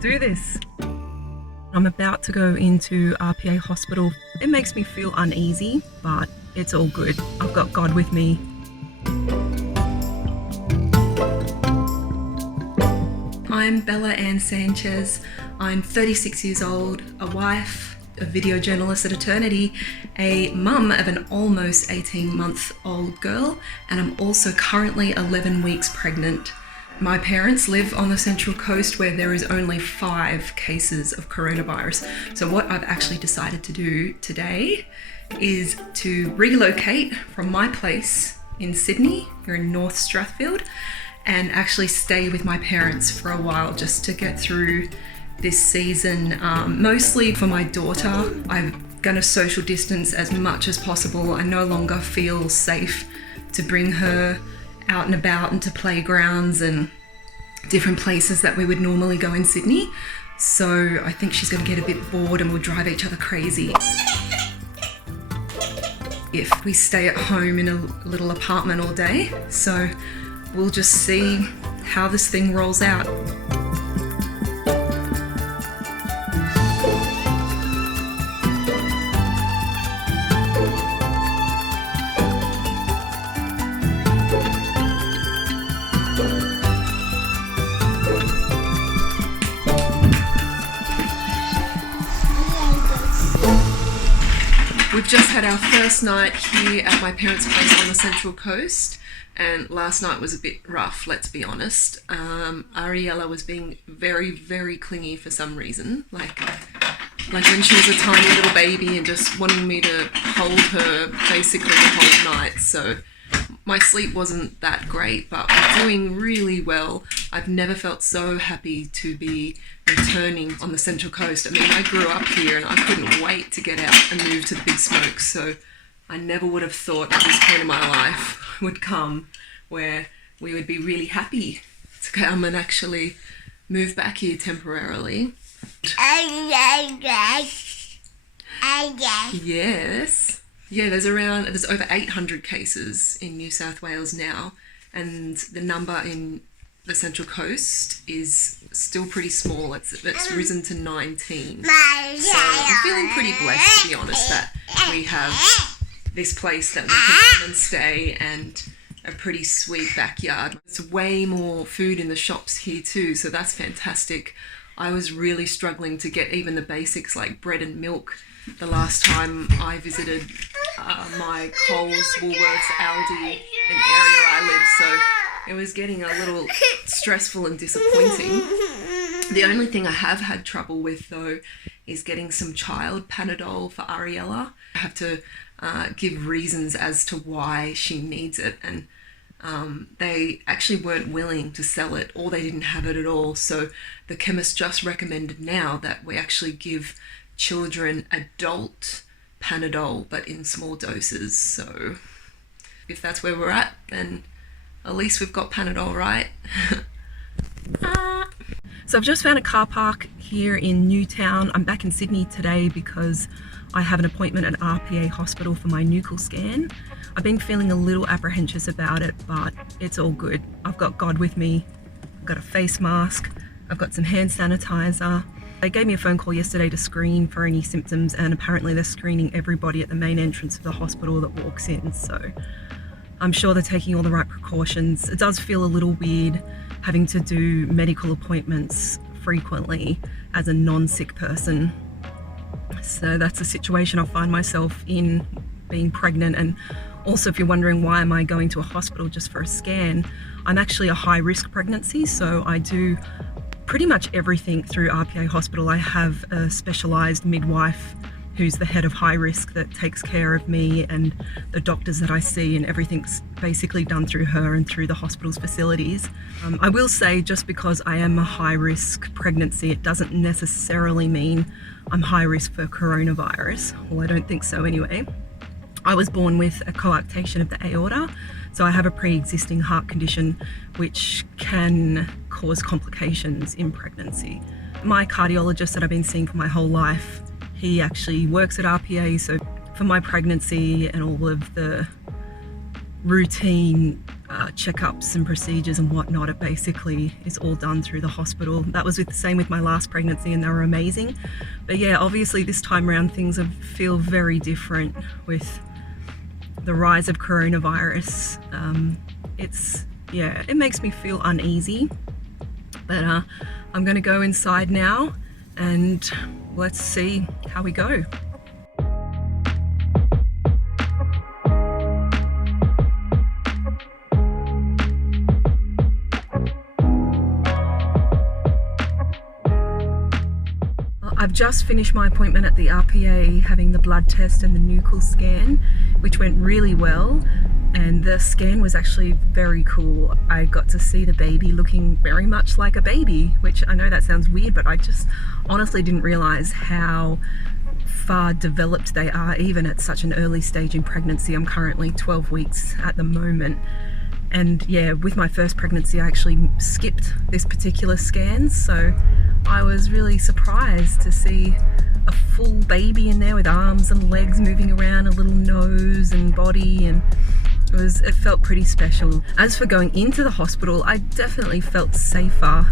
do this. I'm about to go into RPA hospital. It makes me feel uneasy, but it's all good. I've got God with me. I'm Bella Ann Sanchez. I'm 36 years old, a wife, a video journalist at Eternity, a mum of an almost 18-month-old girl, and I'm also currently 11 weeks pregnant. My parents live on the Central Coast where there is only 5 cases of coronavirus. So what I've actually decided to do today is to relocate from my place in Sydney, here in North Strathfield, and actually stay with my parents for a while just to get through this season. Mostly for my daughter. I'm going to social distance as much as possible. I no longer feel safe to bring her out and about into playgrounds and different places that we would normally go in Sydney. So I think she's going to get a bit bored and we'll drive each other crazy if we stay at home in a little apartment all day. So we'll just see how this thing rolls out. We've just had our first night here at my parents' place on the Central Coast, and last night was a bit rough, let's be honest. Ariella was being very, very clingy for some reason, like when she was a tiny little baby and just wanting me to hold her basically the whole night. So my sleep wasn't that great, but we're doing really well. I've never felt so happy to be returning on the Central Coast. I mean, I grew up here and I couldn't wait to get out and move to the big smoke. So I never would have thought at this point in my life would come where we would be really happy to come and actually move back here temporarily. Yes. Yeah, there's over 800 cases in New South Wales now, and the number in the Central Coast is still pretty small. It's risen to 19. So I'm feeling pretty blessed, to be honest, that we have this place that we can come and stay and a pretty sweet backyard. There's way more food in the shops here too, so that's fantastic. I was really struggling to get even the basics like bread and milk the last time I visited my Coles, Woolworths, Aldi, an area I live, so it was getting a little stressful and disappointing. The only thing I have had trouble with though is getting some child Panadol for Ariella. I have to give reasons as to why she needs it, and they actually weren't willing to sell it, or they didn't have it at all. So the chemist just recommended now that we actually give children adult Panadol, but in small doses. So if that's where we're at, then at least we've got Panadol, right? So I've just found a car park here in Newtown. I'm back in Sydney today because I have an appointment at RPA hospital for my nuchal scan. I've been feeling a little apprehensive about it, but it's all good. I've got God with me. I've got a face mask. I've got some hand sanitizer. They gave me a phone call yesterday to screen for any symptoms, and apparently they're screening everybody at the main entrance of the hospital that walks in. So I'm sure they're taking all the right precautions. It does feel a little weird having to do medical appointments frequently as a non-sick person. So that's a situation I find myself in, being pregnant. And also, if you're wondering why am I going to a hospital just for a scan, I'm actually a high-risk pregnancy, so I do pretty much everything through RPA hospital. I have a specialised midwife who's the head of high risk that takes care of me and the doctors that I see, and everything's basically done through her and through the hospital's facilities. I will say, just because I am a high risk pregnancy, it doesn't necessarily mean I'm high risk for coronavirus. Well, I don't think so anyway. I was born with a coarctation of the aorta, so I have a pre-existing heart condition which can cause complications in pregnancy. My cardiologist that I've been seeing for my whole life, he actually works at RPA, so for my pregnancy and all of the routine checkups and procedures and whatnot. It basically is all done through the hospital. That was the same with my last pregnancy, and they were amazing. But yeah, obviously this time around things feel very different with the rise of coronavirus. It makes me feel uneasy. But I'm going to go inside now and let's see how we go. I've just finished my appointment at the RPA having the blood test and the nuchal scan, which went really well, and the scan was actually very cool. I got to see the baby looking very much like a baby, which I know that sounds weird, but I just honestly didn't realize how far developed they are even at such an early stage in pregnancy. I'm currently 12 weeks at the moment. And yeah, with my first pregnancy, I actually skipped this particular scan, so I was really surprised to see a full baby in there with arms and legs moving around, a little nose and body, and it felt pretty special. As for going into the hospital, I definitely felt safer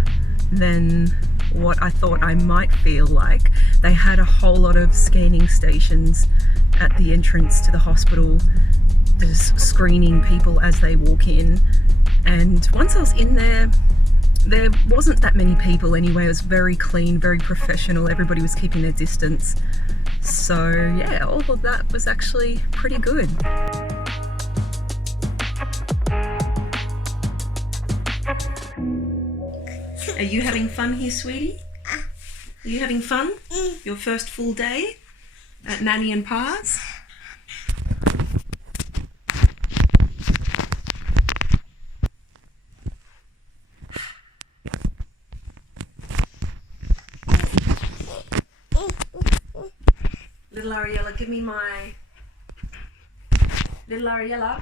than what I thought I might feel like. They had a whole lot of scanning stations at the entrance to the hospital, just screening people as they walk in. And once I was in there wasn't that many people anyway. It was very clean, very professional. Everybody was keeping their distance. So yeah, all of that was actually pretty good. Are you having fun here, sweetie? Are you having fun? Your first full day at Nanny and Pa's? Little Ariella, give me my... Little Ariella.